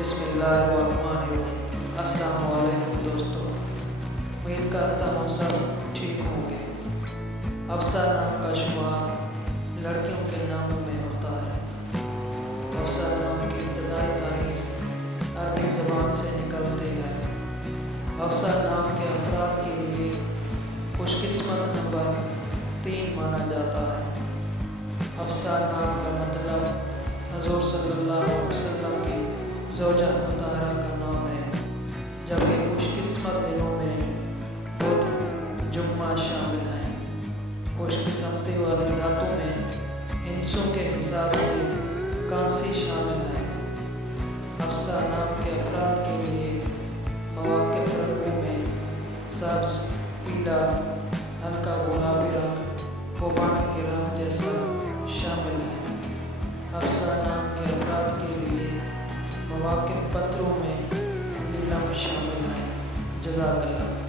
بسم اللہ الرحمن الرحیم۔ السلام علیکم دوستو، امید کرتا ہوں سب ٹھیک ہوں گے۔ حفصہ نام کا شمار لڑکیوں کے ناموں میں ہوتا ہے۔ حفصہ نام کی ابتدائی تاریخ عربی زبان سے نکلتی ہے۔ حفصہ نام کے افراد کے لیے خوش قسمت نمبر 3 مانا جاتا ہے۔ حفصہ نام کا مطلب حضور صلی اللہ علیہ وسلم کی زوجہ مطہرہ کا نام ہے، جبکہ خوش قسمت دنوں میں بدھ جمعہ شامل ہیں۔ خوش قسمتی والی ذاتوں میں ہندسوں کے حساب سے کانسی شامل ہے۔ حفصہ نام کے افراد کے لیے مواقف رنگوں میں سبز، پیلا، ہلکا گلابی رنگ، خوبان کے رنگ جیسا شامل ہے۔ حفصہ نام کے افراد کے لیے مواقف پتروں میں نیلم شامل ہے۔ جزاک اللہ۔